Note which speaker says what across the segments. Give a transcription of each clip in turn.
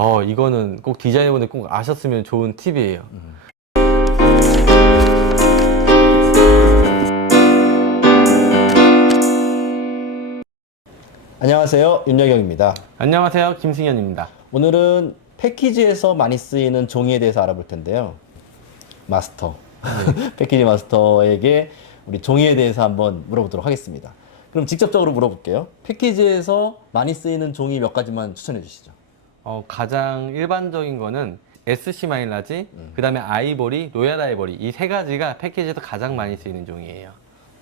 Speaker 1: 어, 이거는 꼭 디자이너분들 꼭 아셨으면 좋은 팁이에요.
Speaker 2: 안녕하세요. 윤여경입니다.
Speaker 1: 안녕하세요. 김승현입니다.
Speaker 2: 오늘은 패키지에서 많이 쓰이는 종이에 대해서 알아볼 텐데요. 마스터. 패키지 마스터에게 우리 종이에 대해서 한번 물어보도록 하겠습니다. 그럼 직접적으로 물어볼게요. 패키지에서 많이 쓰이는 종이 몇 가지만 추천해 주시죠.
Speaker 1: 어, 가장 일반적인 거는 SC 마일라지, 그 다음에 아이보리, 로얄 아이보리 이 세 가지가 패키지에서 가장 많이 쓰이는 종이에요.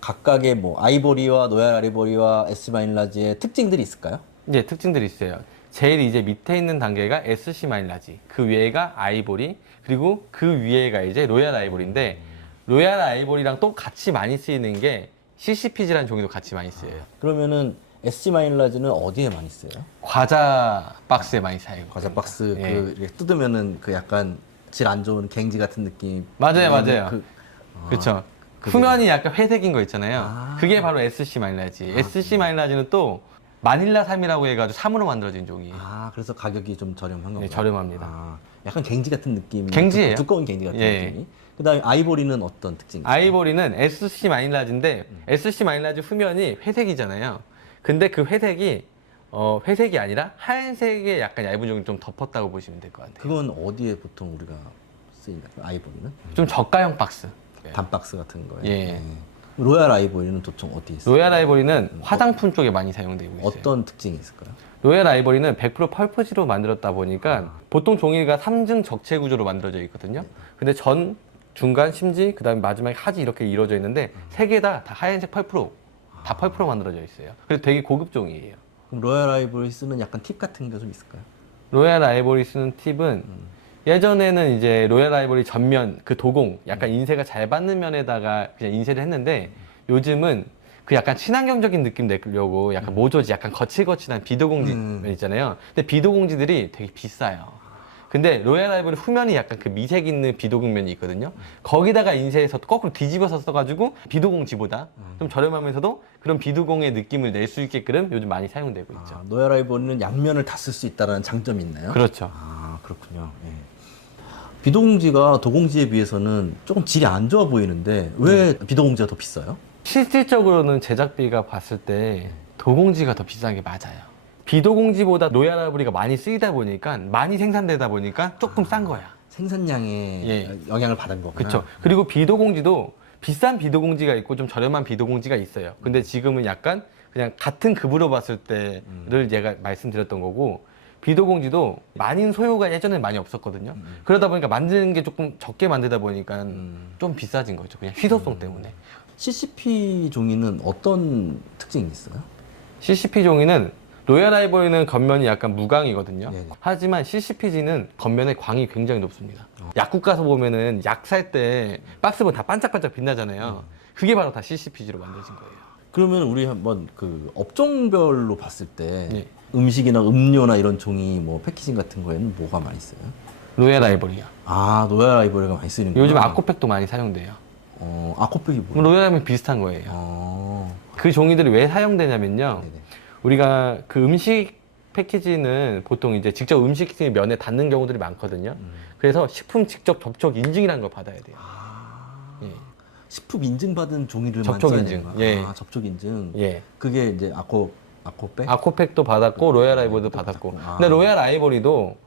Speaker 2: 각각의 뭐 아이보리와 노얄 아이보리와 에스마일라지의 특징들이 있을까요?
Speaker 1: 이제 특징들이 있어요. 제일 이제 밑에 있는 단계가 SC 마일라지, 그 위에가 아이보리, 그리고 그 위에가 이제 로얄 아이보리인데 로얄 아이보리랑 또 같이 많이 쓰이는 게 CCPG라는 종이도 같이 많이 쓰여요.
Speaker 2: 그러면은 에스마일라지는 어디에 많이 쓰여요?
Speaker 1: 과자 박스에 많이 사용해요.
Speaker 2: 과자 박스
Speaker 1: 예.
Speaker 2: 그 이렇게 뜯으면은 그 약간 질 안 좋은 갱지 같은 느낌.
Speaker 1: 맞아요, 맞아요.
Speaker 2: 그,
Speaker 1: 그렇죠.
Speaker 2: 그게-
Speaker 1: 후면이 약간 회색인 거 있잖아요.
Speaker 2: 아.
Speaker 1: 그게 바로 SC 마일라지. SC 마일라지는 또 마닐라 3이라고 해가지고 3으로 만들어진 종이에요.
Speaker 2: 아 그래서 가격이 좀 저렴한 건가요?
Speaker 1: 네, 저렴합니다.
Speaker 2: 아, 약간 갱지 같은 느낌.
Speaker 1: 갱지예요.
Speaker 2: 두꺼운 갱지 같은
Speaker 1: 예.
Speaker 2: 느낌이. 그다음에 아이보리는 어떤 특징이?
Speaker 1: 아이보리는 SC 마일라지인데 SC 마일라지 후면이 회색이잖아요. 근데 그 회색이 어, 회색이 아니라 하얀색의 약간 얇은 종이 좀 덮었다고 보시면 될 것 같아요.
Speaker 2: 그건 어디에 보통 우리가 쓰인다? 아이보리는
Speaker 1: 좀 저가형 박스.
Speaker 2: 단박스 같은 거예요.
Speaker 1: 예.
Speaker 2: 로얄 아이보리는 보통 어디에 있어요?
Speaker 1: 로얄 아이보리는 화장품 쪽에 많이 사용되고 있어요.
Speaker 2: 어떤 특징이 있을까요?
Speaker 1: 로얄 아이보리는 100% 펄프지로 만들었다 보니까 보통 종이가 3중 적체 구조로 만들어져 있거든요. 근데 전, 중간, 심지, 그 다음에 마지막에 하지 이렇게 이루어져 있는데 세 개 다 다 하얀색 펄프로 다 펄프로 만들어져 있어요. 그래서 되게 고급 종이에요.
Speaker 2: 그럼 로얄 아이보리 쓰는 약간 팁 같은 게 좀 있을까요?
Speaker 1: 로얄 아이보리 쓰는 팁은 예전에는 이제 로얄 아이보리 전면 그 도공 약간 인쇄가 잘 받는 면에다가 그냥 인쇄를 했는데 요즘은 그 약간 친환경적인 느낌 내려고 약간 모조지 약간 거칠거칠한 비도공지
Speaker 2: 음.
Speaker 1: 면 있잖아요. 근데 비도공지들이 되게 비싸요. 근데 로얄 아이보리 후면이 약간 그 미색 있는 비도공면이 있거든요. 거기다가 인쇄해서 거꾸로 뒤집어서 써가지고 비도공지보다 좀 저렴하면서도 그런 비도공의 느낌을 낼 수 있게끔 요즘 많이 사용되고 있죠.
Speaker 2: 아, 로얄 아이보리는 양면을 다 쓸 수 있다는 장점이 있나요?
Speaker 1: 그렇죠.
Speaker 2: 아 그렇군요. 예. 비도공지가 도공지에 비해서는 조금 질이 안 좋아 보이는데 왜 비도공지가 더 비싸요?
Speaker 1: 실질적으로는 제작비가 봤을 때 도공지가 더 비싼 게 맞아요. 비도공지보다 아이보리가 많이 쓰이다 보니까 많이 생산되다 보니까 조금 싼 거야.
Speaker 2: 생산량에
Speaker 1: 예.
Speaker 2: 영향을 받은 거구나.
Speaker 1: 그렇죠. 그리고 비도공지도 비싼 비도공지가 있고 좀 저렴한 비도공지가 있어요. 근데 지금은 약간 그냥 같은 급으로 봤을 때를 제가 말씀드렸던 거고 비도공지도 많은 소요가 예전에 많이 없었거든요. 그러다 보니까 만드는 게 조금 적게 만들다 보니까
Speaker 2: 음.
Speaker 1: 좀 비싸진 거죠. 그냥 희소성 때문에.
Speaker 2: CCP 종이는 어떤 특징이 있어요?
Speaker 1: CCP 종이는 로얄 아이보리는 겉면이 약간 무광이거든요.
Speaker 2: 네네.
Speaker 1: 하지만 CCPG는 겉면에 광이 굉장히 높습니다. 약국 가서 보면은 약 살 때 박스 보면 다 반짝반짝 빛나잖아요. 그게 바로 다 CCPG로 만들어진 거예요.
Speaker 2: 그러면 우리 한번 그 업종별로 봤을 때
Speaker 1: 예.
Speaker 2: 음식이나 음료나 이런 종이 뭐 패키징 같은 거에는 뭐가 많이 써요?
Speaker 1: 로얄 아이보리요.
Speaker 2: 아 로얄 아이보리가 많이 쓰이는 거요
Speaker 1: 요즘 아코팩도 많이 사용돼요.
Speaker 2: 어 아코팩이 뭐예요?
Speaker 1: 로얄 아이보리 비슷한 거예요.
Speaker 2: 어.
Speaker 1: 그 종이들이 왜 사용되냐면요.
Speaker 2: 네네.
Speaker 1: 우리가 그 음식 패키지는 보통 이제 직접 음식 면에 닿는 경우들이 많거든요.
Speaker 2: 음.
Speaker 1: 그래서 식품 직접 접촉 인증이라는 걸 받아야 돼요.
Speaker 2: 아.
Speaker 1: 예.
Speaker 2: 식품 인증받은 종이를
Speaker 1: 접촉 인증. 예.
Speaker 2: 아, 접촉 인증.
Speaker 1: 예.
Speaker 2: 그게 이제 아코 아코팩.
Speaker 1: 아코팩도 받았고 로얄 아이보리도
Speaker 2: 또
Speaker 1: 받았고
Speaker 2: 받았고. 아.
Speaker 1: 근데 로얄 아이보리도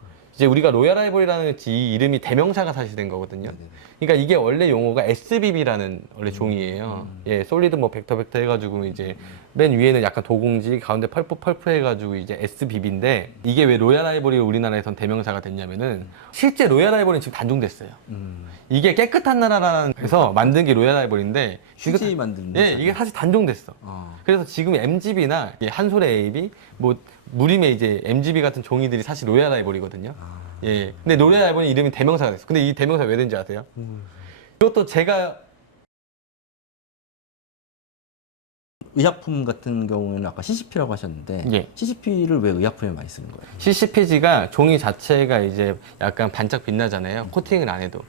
Speaker 1: 이제 우리가 로얄 아이보리라는 이 이름이 대명사가 사실 된 거거든요
Speaker 2: 네네네.
Speaker 1: 그러니까 이게 원래 용어가 SBB라는 원래 종이에요 예 솔리드 뭐 벡터 벡터 해가지고 이제 맨 위에는 약간 도공지 가운데 펄프 펄프 해가지고 이제 SBB인데 이게 왜 로얄 아이보리가 우리나라에선 대명사가 됐냐면은 실제 로얄 아이보리는 지금 단종됐어요
Speaker 2: 음.
Speaker 1: 이게 깨끗한 나라라는 해서 만든 게 로얄 아이보리인데
Speaker 2: 휴지 만드는
Speaker 1: 예. 이게 사실 단종됐어
Speaker 2: 어.
Speaker 1: 그래서 지금 MGB나 한솔의 AB, 뭐 무림의 이제 MGB 같은 종이들이 사실 로얄 아이보리거든요.
Speaker 2: 아.
Speaker 1: 예. 근데 로얄 아이보리 이름이 대명사가 됐어. 근데 이 대명사 왜 된지 아세요?
Speaker 2: 음.
Speaker 1: 이것도 제가
Speaker 2: 의약품 같은 경우에는 아까 CCP라고 하셨는데
Speaker 1: 예.
Speaker 2: CCP를 왜 의약품에 많이 쓰는 거예요?
Speaker 1: CCPG가 종이 자체가 이제 약간 반짝 빛나잖아요. 코팅을 안 해도.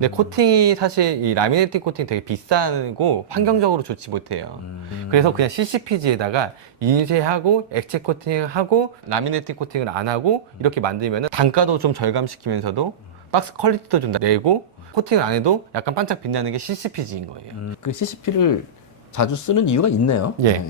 Speaker 1: 근데 코팅이 사실 이 라미네이팅 코팅 되게 비싸고 환경적으로 좋지 못해요.
Speaker 2: 음.
Speaker 1: 그래서 그냥 CCPG에다가 인쇄하고 액체 코팅하고 라미네이팅 코팅을 안 하고 이렇게 만들면 단가도 좀 절감시키면서도 박스 퀄리티도 좀 내고 코팅을 안 해도 약간 반짝 빛나는 게 CCPG인 거예요.
Speaker 2: 음, 그 CCP를 자주 쓰는 이유가 있네요.
Speaker 1: 예.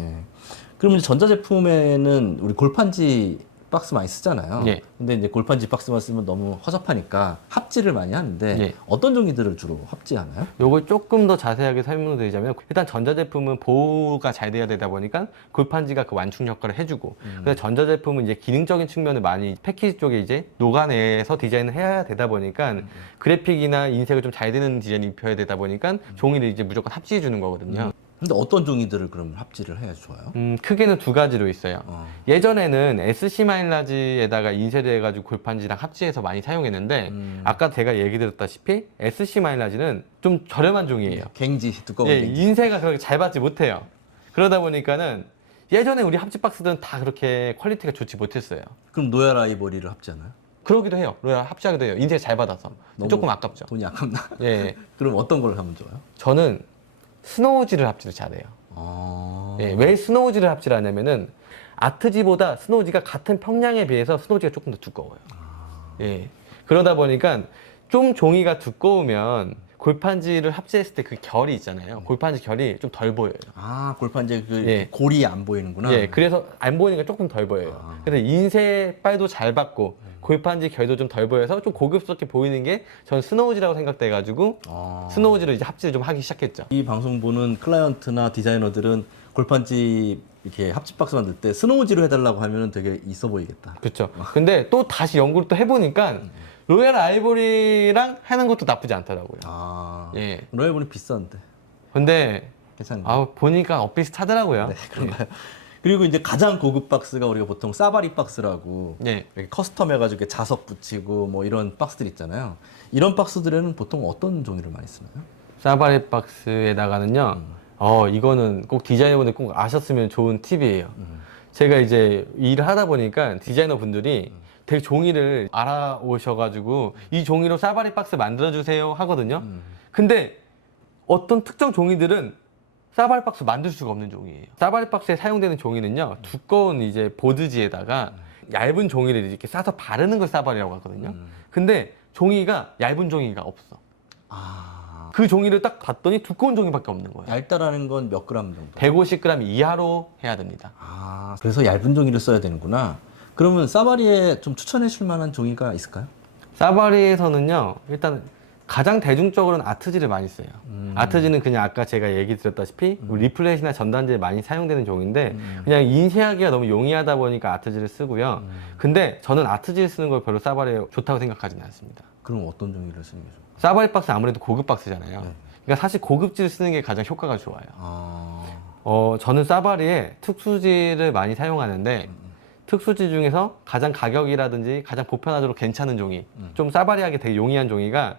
Speaker 2: 그러면 이제 전자제품에는 우리 골판지 박스 많이 쓰잖아요.
Speaker 1: 예.
Speaker 2: 근데 이제 골판지 박스만 쓰면 너무 허접하니까 합지를 많이 하는데
Speaker 1: 예.
Speaker 2: 어떤 종이들을 주로 합지하나요?
Speaker 1: 요걸 조금 더 자세하게 설명드리자면 일단 전자제품은 보호가 잘 돼야 되다 보니까 골판지가 그 완충 효과를 해주고 근데 전자제품은 이제 기능적인 측면을 많이 패키지 쪽에 이제 녹아내서 디자인을 해야 되다 보니까 그래픽이나 인쇄가 좀잘 되는 디자인을 입혀야 되다 보니까 종이를 이제 무조건 합지해 주는 거거든요.
Speaker 2: 근데 어떤 종이들을 그럼 합지를 해야 좋아요?
Speaker 1: 음, 크게는 두 가지로 있어요.
Speaker 2: 어.
Speaker 1: 예전에는 SC 마일라지에다가 인쇄를 해가지고 골판지랑 합지해서 많이 사용했는데
Speaker 2: 음.
Speaker 1: 아까 제가 얘기 드렸다시피 SC 마일라지는 좀 저렴한 종이에요.
Speaker 2: 갱지 두꺼운
Speaker 1: 예,
Speaker 2: 갱지.
Speaker 1: 인쇄가 그렇게 잘 받지 못해요. 그러다 보니까는 예전에 우리 합지 박스들은 다 그렇게 퀄리티가 좋지 못했어요.
Speaker 2: 그럼 노야 라이버리를 합지하나요?
Speaker 1: 그러기도 해요. 로얄 합치하기도 해요. 인쇄 잘 받아서
Speaker 2: 너무-
Speaker 1: 조금 아깝죠.
Speaker 2: 돈이 아깝나?
Speaker 1: 예,
Speaker 2: 그럼 어떤 걸 하면 좋아요?
Speaker 1: 저는 스노우지를 합치를 잘해요.
Speaker 2: 아.
Speaker 1: 예, 왜 스노우지를 합치를 하냐면은 아트지보다 스노우지가 같은 평량에 비해서 스노우지가 조금 더 두꺼워요. 예. 그러다 보니까 좀 종이가 두꺼우면 골판지를 합치했을 때 그 결이 있잖아요. 골판지 결이 좀 덜 보여요.
Speaker 2: 아 골판지 그
Speaker 1: 예.
Speaker 2: 골이 안 보이는구나.
Speaker 1: 예, 그래서 안 보이니까 조금 덜 보여요.
Speaker 2: 아.
Speaker 1: 그래서 인쇄 빨도 잘 받고 골판지 결도 좀 덜 보여서 좀 고급스럽게 보이는 게 전 스노우지라고 생각돼가지고
Speaker 2: 아.
Speaker 1: 스노우지를 이제 합치를 좀 하기 시작했죠.
Speaker 2: 이 방송 보는 클라이언트나 디자이너들은 골판지 이렇게 합집 박스 만들 때 스노우지로 해달라고 하면 되게 있어 보이겠다.
Speaker 1: 그렇죠. 근데 또 다시 연구를 또 해보니까 로얄 아이보리랑 하는 것도 나쁘지 않더라고요.
Speaker 2: 아.
Speaker 1: 예.
Speaker 2: 로얄본이 비싼데
Speaker 1: 근데
Speaker 2: 괜찮은가요?
Speaker 1: 아 보니까 엇비슷하더라고요.
Speaker 2: 네, 그런가요? 그리고 이제 가장 고급 박스가 우리가 보통 사바리 박스라고
Speaker 1: 예.
Speaker 2: 이렇게 커스텀 해가지고 이렇게 자석 붙이고 뭐 이런 박스들 있잖아요. 이런 박스들에는 보통 어떤 종이를 많이 쓰나요?
Speaker 1: 사바리 박스에다가는요. 어 이거는 꼭 디자이너분들 꼭 아셨으면 좋은 팁이에요. 제가 이제 일을 하다 보니까 디자이너 분들이 되게 종이를 알아오셔가지고 이 종이로 사바리 박스 만들어주세요 하거든요. 근데 어떤 특정 종이들은 사바리 박스 만들 수가 없는 종이에요. 사바리 박스에 사용되는 종이는요, 두꺼운 이제 보드지에다가 얇은 종이를 이렇게 싸서 바르는 걸 사바리라고 하거든요. 근데 종이가 얇은 종이가 없어.
Speaker 2: 아.
Speaker 1: 그 종이를 딱 봤더니 두꺼운 종이밖에 없는 거예요.
Speaker 2: 얇다라는 건 몇 그램 정도?
Speaker 1: 150g 이하로 해야 됩니다.
Speaker 2: 아, 그래서 얇은 종이를 써야 되는구나. 그러면 사바리에 좀 추천해 줄 만한 종이가 있을까요?
Speaker 1: 사바리에서는요, 일단 가장 대중적으로는 아트지를 많이 써요.
Speaker 2: 음.
Speaker 1: 아트지는 그냥 아까 제가 얘기 드렸다시피 우리 리플렛이나 전단지에 많이 사용되는 종인데
Speaker 2: 음.
Speaker 1: 그냥 인쇄하기가 너무 용이하다 보니까 아트지를 쓰고요.
Speaker 2: 음.
Speaker 1: 근데 저는 아트지를 쓰는 걸 별로 사바리에 좋다고 생각하지는 않습니다.
Speaker 2: 그럼 어떤 종이를 쓰는 게 좋아요?
Speaker 1: 사바리 박스 아무래도 고급 박스잖아요.
Speaker 2: 네.
Speaker 1: 그러니까 사실 고급지를 쓰는 게 가장 효과가 좋아요.
Speaker 2: 아,
Speaker 1: 어, 저는 사바리에 특수지를 많이 사용하는데 특수지 중에서 가장 가격이라든지 가장 보편화적으로 괜찮은 종이 좀 사바리하게 되게 용이한 종이가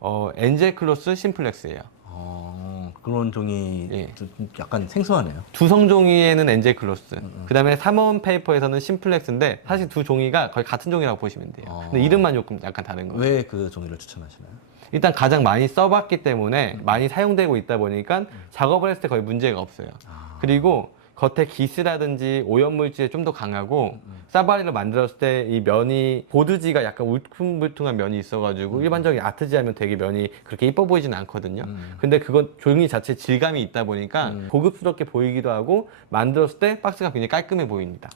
Speaker 1: 어, 엔젤 클로스 심플렉스예요.
Speaker 2: 어, 그런 종이
Speaker 1: 예.
Speaker 2: 좀 약간 생소하네요.
Speaker 1: 두성 종이에는 엔젤 클로스, 그다음에 삼원 페이퍼에서는 심플렉스인데 사실 두 종이가 거의 같은 종이라고 보시면 돼요.
Speaker 2: 어.
Speaker 1: 근데 이름만 조금 약간 다른 거.
Speaker 2: 왜그 종이를 추천하시나요?
Speaker 1: 일단 가장 많이 써봤기 때문에 많이 사용되고 있다 보니까 작업을 했을 때 거의 문제가 없어요. 그리고 겉에 기스라든지 오염물질에 좀더 강하고 사바리를 만들었을 때 이 면이 보드지가 약간 울퉁불퉁한 면이 있어가지고 일반적인 아트지 하면 되게 면이 그렇게 이뻐 보이지는 않거든요. 근데 그건 종이 자체 질감이 있다 보니까 고급스럽게 보이기도 하고 만들었을 때 박스가 굉장히 깔끔해 보입니다.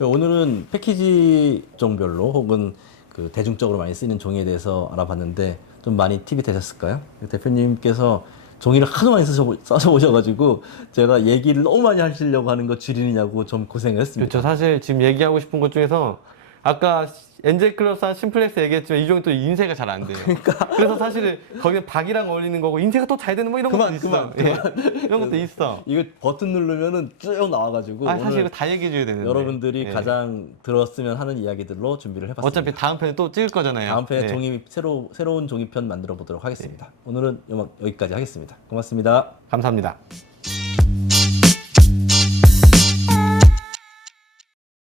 Speaker 2: 오늘은 패키지 종별로 혹은 그 대중적으로 많이 쓰이는 종이에 대해서 알아봤는데 좀 많이 팁이 되셨을까요? 대표님께서 종이를 하도 많이 써서, 써서 오셔가지고 제가 얘기를 너무 많이 하시려고 하는 거 줄이느냐고 좀 고생을 했습니다.
Speaker 1: 그렇죠. 사실 지금 얘기하고 싶은 것 중에서 아까 엔젤 클러스한 심플렉스 얘기했지만 이 종이 또 인쇄가 잘 안 돼요. 그래서 사실은 거기는 박이랑 어울리는 거고 인쇄가 또 잘 되는 뭐 이런
Speaker 2: 그만,
Speaker 1: 것도 있어.
Speaker 2: 그만,
Speaker 1: 예. 이런 것도 있어.
Speaker 2: 이거 버튼 누르면은 쭉 나와가지고
Speaker 1: 아 사실 이거 다 얘기해줘야 되는데.
Speaker 2: 여러분들이
Speaker 1: 예.
Speaker 2: 가장 들었으면 하는 이야기들로 준비를 해봤습니다.
Speaker 1: 어차피 다음 편에 또 찍을 거잖아요.
Speaker 2: 다음 편에
Speaker 1: 예.
Speaker 2: 종이 새로 새로운 종이편 만들어 보도록 하겠습니다. 오늘은 여기까지 하겠습니다. 고맙습니다.
Speaker 1: 감사합니다.